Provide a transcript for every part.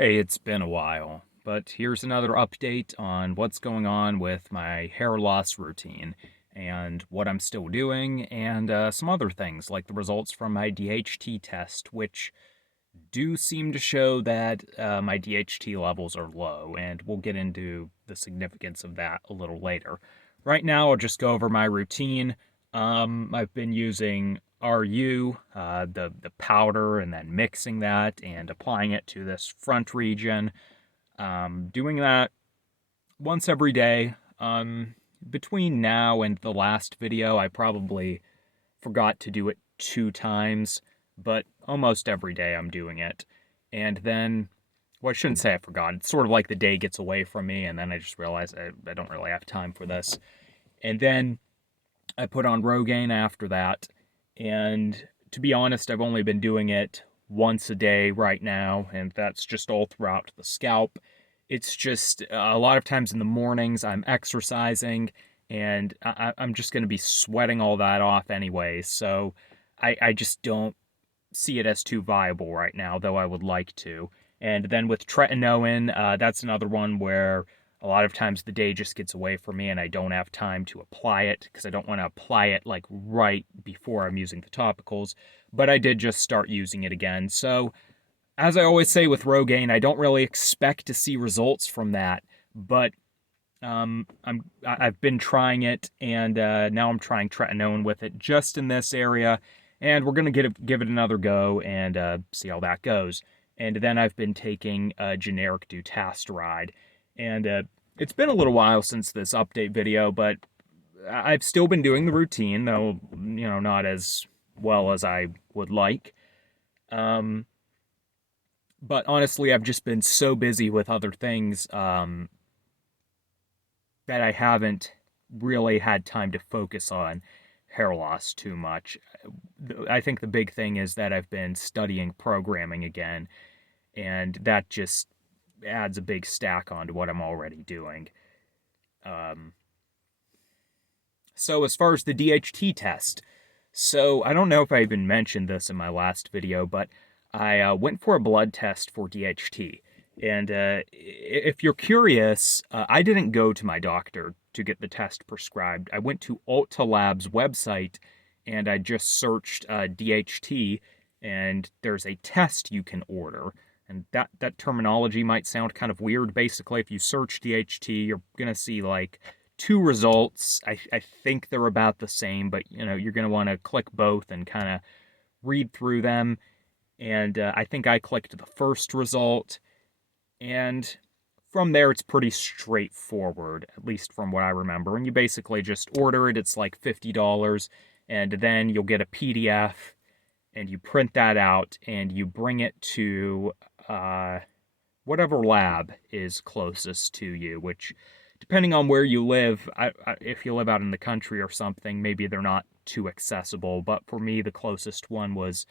Hey, it's been a while, but here's another update on what's going on with my hair loss routine and what I'm still doing, and some other things like the results from my DHT test, which do seem to show that my DHT levels are low, and we'll get into the significance of that a little later. Right now, I'll just go over my routine. I've been using RU, the powder, and then mixing that and applying it to this front region. Doing that once every day. Between now and the last video, I probably forgot to do it 2 times, but almost every day I'm doing it. And then, well, I shouldn't say I forgot. It's sort of like the day gets away from me, and then I just realize I don't really have time for this. And then I put on Rogaine after that. And to be honest, I've only been doing it once a day right now, and that's just all throughout the scalp. It's just a lot of times in the mornings I'm exercising, and I'm just going to be sweating all that off anyway. So I just don't see it as too viable right now, though I would like to. And then with tretinoin, that's another one where a lot of times the day just gets away from me and I don't have time to apply it because I don't want to apply it like right before I'm using the topicals. But I did just start using it again. So, as I always say with Rogaine, I don't really expect to see results from that, but I've been trying it, and now I'm trying tretinoin with it just in this area, and we're gonna give it another go and see how that goes. And then I've been taking generic Dutasteride, and it's been a little while since this update video, but I've still been doing the routine, though not as well as I would like. But honestly, I've just been so busy with other things that I haven't really had time to focus on hair loss too much. I think the big thing is that I've been studying programming again, and that just adds a big stack onto what I'm already doing. Um, so as far as the DHT test, so I don't know if I even mentioned this in my last video, but I went for a blood test for DHT. And if you're curious, I didn't go to my doctor to get the test prescribed. I went to Ulta Lab's website and I just searched DHT, and there's a test you can order. And that terminology might sound kind of weird. Basically, if you search DHT, you're going to see like two results. I think they're about the same, but you're going to want to click both and kind of read through them. And I think I clicked the first result, and from there it's pretty straightforward, at least from what I remember. And you basically just order it. It's like $50, and then you'll get a PDF, and you print that out, and you bring it to whatever lab is closest to you, which, depending on where you live, if you live out in the country or something, maybe they're not too accessible. But for me, the closest one was,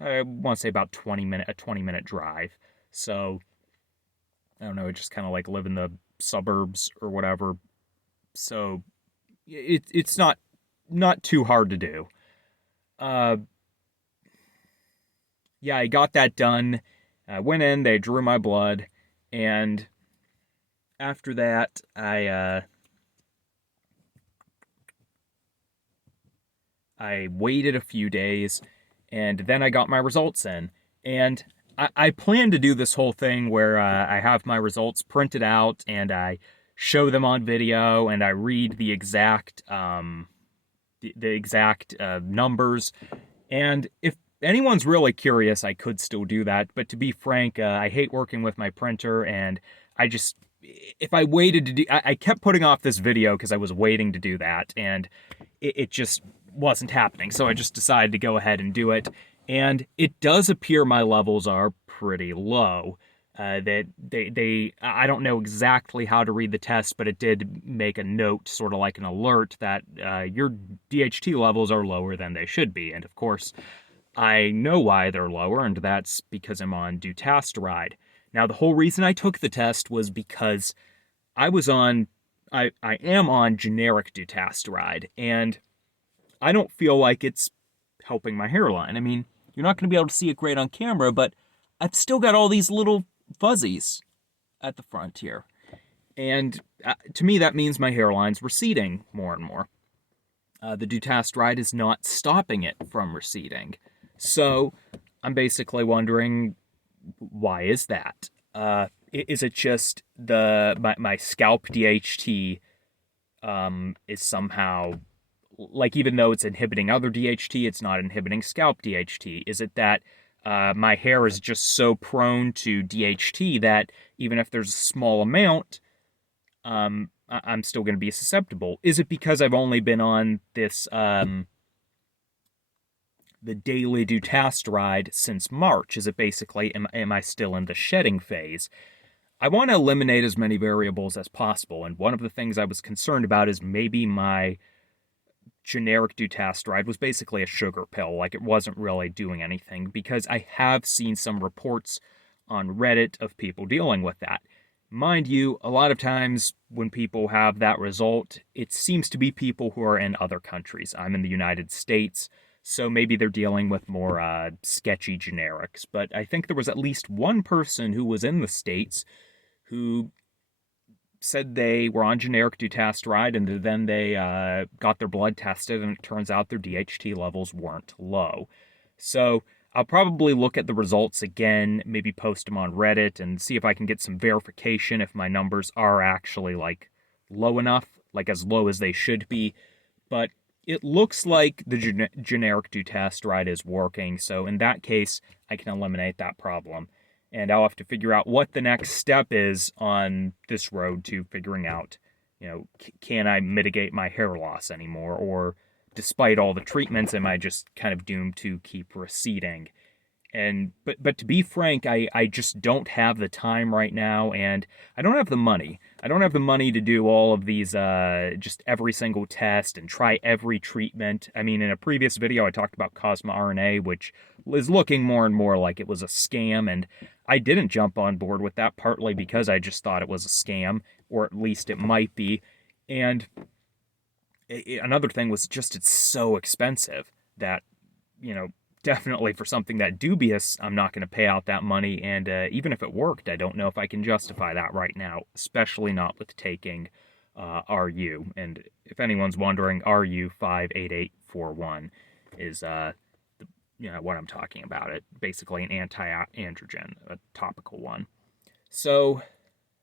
I want to say, about a 20-minute drive. So I don't know, I just kind of like live in the suburbs or whatever. So it's not too hard to do. Yeah, I got that done. I went in, they drew my blood, and after that, I waited a few days, and then I got my results in. And I plan to do this whole thing where I have my results printed out, and I show them on video, and I read the exact numbers. And if anyone's really curious, I could still do that. But to be frank, I hate working with my printer, and if I waited to do, I kept putting off this video because I was waiting to do that, and it just wasn't happening. So I just decided to go ahead and do it. And it does appear my levels are pretty low. That I don't know exactly how to read the test, but it did make a note, sort of like an alert, that your DHT levels are lower than they should be. And of course, I know why they're lower, and that's because I'm on Dutasteride. Now, the whole reason I took the test was because I am on generic Dutasteride, and I don't feel like it's helping my hairline. I mean, you're not going to be able to see it great on camera, but I've still got all these little fuzzies at the front here. And to me, that means my hairline's receding more and more. The Dutasteride is not stopping it from receding. So I'm basically wondering, why is that? Is it just my scalp DHT is somehow, like, even though it's inhibiting other DHT, it's not inhibiting scalp DHT? Is it that my hair is just so prone to DHT that even if there's a small amount, I'm still going to be susceptible? Is it because I've only been on this the daily Dutasteride since March? Is it basically, am I still in the shedding phase? I want to eliminate as many variables as possible, and one of the things I was concerned about is maybe my generic Dutasteride was basically a sugar pill, like it wasn't really doing anything, because I have seen some reports on Reddit of people dealing with that. Mind you, a lot of times when people have that result, it seems to be people who are in other countries. I'm in the United States, so maybe they're dealing with more sketchy generics. But I think there was at least one person who was in the States who said they were on generic Dutasteride, and then they got their blood tested, and it turns out their DHT levels weren't low. So I'll probably look at the results again, maybe post them on Reddit, and see if I can get some verification if my numbers are actually, like, low enough, like as low as they should be. But it looks like the generic Dutasteride is working, so in that case, I can eliminate that problem. And I'll have to figure out what the next step is on this road to figuring out, can I mitigate my hair loss anymore? Or despite all the treatments, am I just kind of doomed to keep receding? And but to be frank, I just don't have the time right now, and I don't have the money. I don't have the money to do all of these just every single test and try every treatment. I mean, in a previous video I talked about Cosma RNA, which is looking more and more like it was a scam, and I didn't jump on board with that, partly because I just thought it was a scam, or at least it might be. And another thing was just it's so expensive that, definitely for something that dubious, I'm not going to pay out that money. And even if it worked, I don't know if I can justify that right now, especially not with taking RU. And if anyone's wondering, RU 58841 is what I'm talking about. It basically an anti-androgen, a topical one. So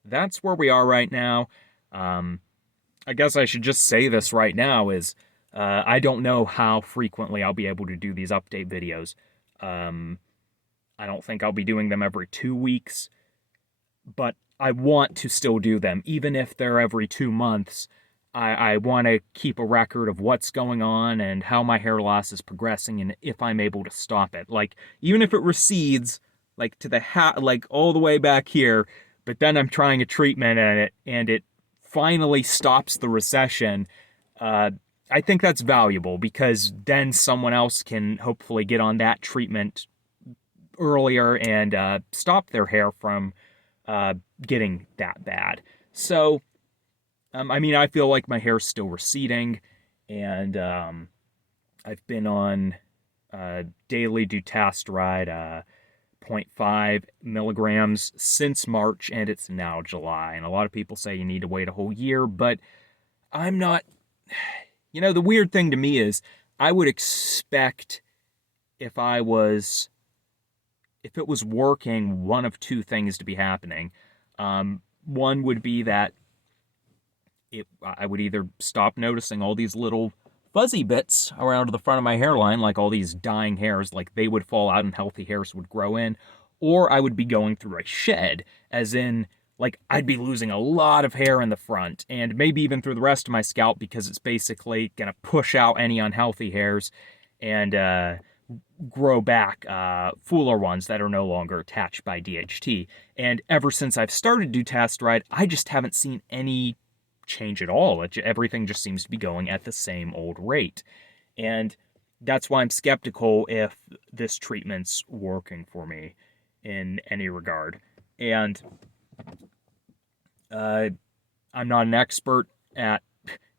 that's where we are right now. I guess I should just say this right now is I don't know how frequently I'll be able to do these update videos. I don't think I'll be doing them every 2 weeks, but I want to still do them. Even if they're every 2 months, I want to keep a record of what's going on and how my hair loss is progressing and if I'm able to stop it. Like, even if it recedes, like, to the like all the way back here, but then I'm trying a treatment and it finally stops the recession, I think that's valuable, because then someone else can hopefully get on that treatment earlier and stop their hair from getting that bad. So, I mean, I feel like my hair's still receding, and I've been on daily Dutasteride, 0.5 milligrams since March, and it's now July. And a lot of people say you need to wait a whole year, but I'm not. The weird thing to me is I would expect if it was working, one of two things to be happening. One would be that I would either stop noticing all these little fuzzy bits around the front of my hairline, like all these dying hairs, like they would fall out and healthy hairs would grow in, or I would be going through a shed, as in, like, I'd be losing a lot of hair in the front, and maybe even through the rest of my scalp, because it's basically going to push out any unhealthy hairs and grow back fuller ones that are no longer attached by DHT. And ever since I've started Dutasteride, I just haven't seen any change at all. Everything just seems to be going at the same old rate. And that's why I'm skeptical if this treatment's working for me in any regard. And I'm not an expert at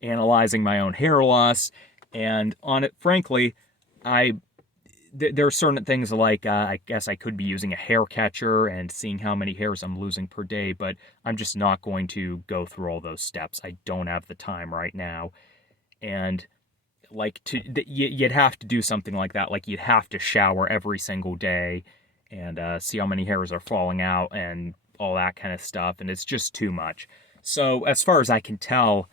analyzing my own hair loss, and on it, frankly, there are certain things like I guess I could be using a hair catcher and seeing how many hairs I'm losing per day, but I'm just not going to go through all those steps. I don't have the time right now. And like you'd have to do something like that. Like you'd have to shower every single day and see how many hairs are falling out and all that kind of stuff. And it's just too much. So as far as I can tell,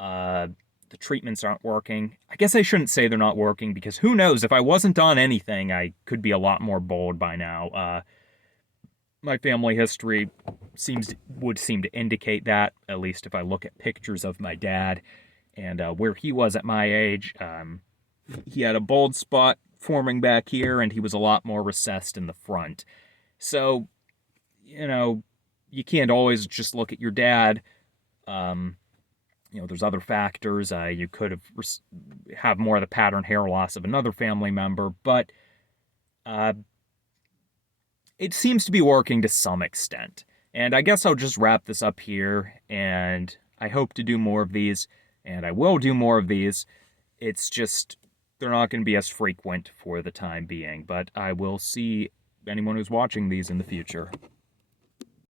uh, the treatments aren't working. I guess I shouldn't say they're not working because who knows? If I wasn't on anything, I could be a lot more bold by now. My family history would seem to indicate that, at least if I look at pictures of my dad and where he was at my age. He had a bald spot forming back here, and he was a lot more recessed in the front. So, you know, you can't always just look at your dad. Um, there's other factors. You could have more of the pattern hair loss of another family member, but uh, it seems to be working to some extent. And I guess I'll just wrap this up here, and I hope to do more of these, and I will do more of these. It's just they're not going to be as frequent for the time being, but I will see anyone who's watching these in the future.